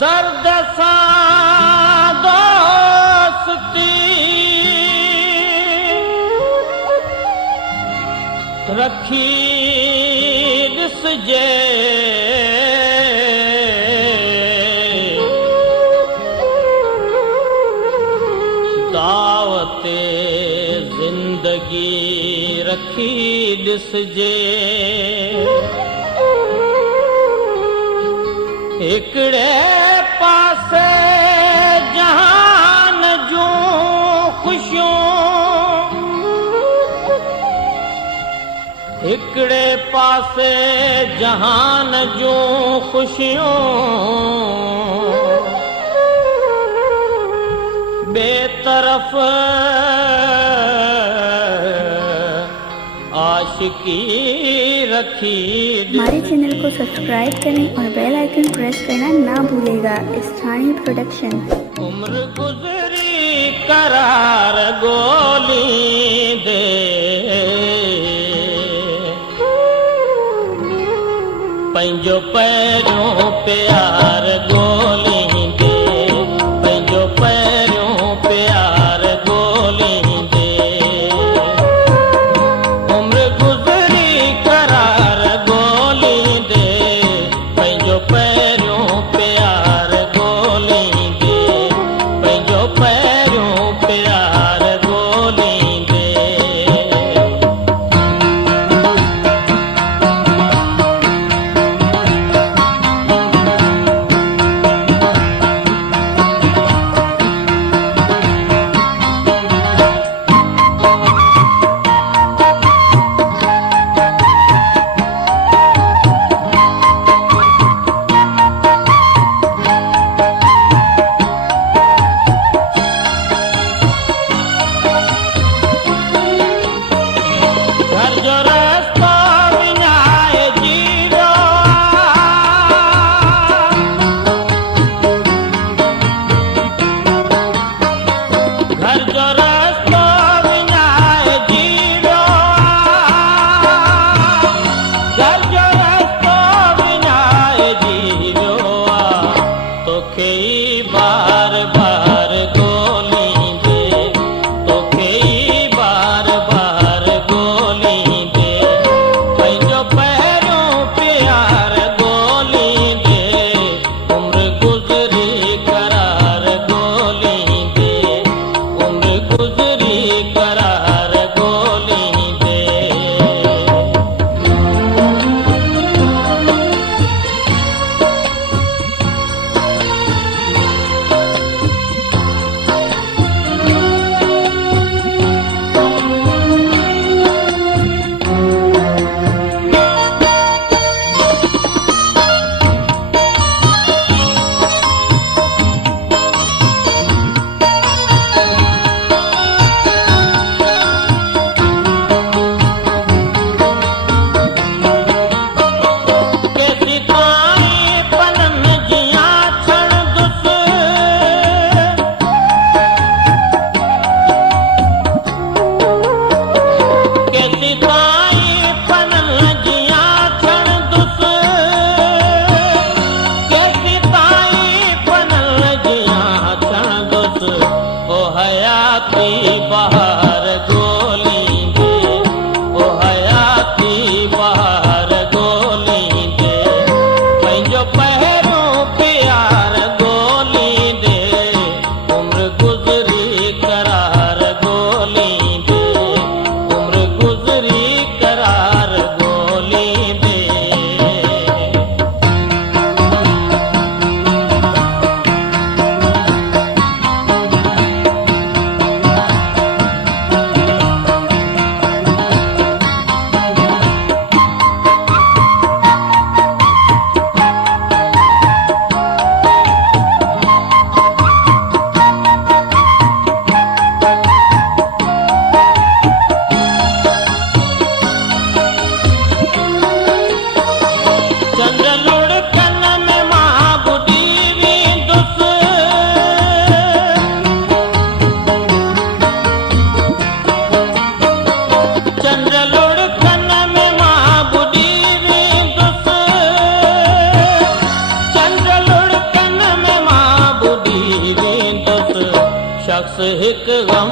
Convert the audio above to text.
दर्द सा दोस्ती रखी ॾिसजे दावते ज़िंदगी रखी ॾिसजे हिकिड़े पासे जहान जूं ख़ुशियूं हिकिड़े पासे जहान जूं ख़ुशियूं ॿिए तरफ़ आशिकी रखी। हमारे चैनल को सब्सक्राइब करें और बेल आइकन प्रेस करना ना भूलेगा। स्थानीय प्रोडक्शन। उम्र गुजरी करार गोली दे पंहिंजो पहिरियों प्यार गोली दे पंहिंजो पहिरियों प्यार गोली दे उम्र गुज़री करार गोली दे पंहिंजो पहिरियों प्यार गोली दे पंहिंजो पहिरियों प्यार गोली दे। गुजरी एक गम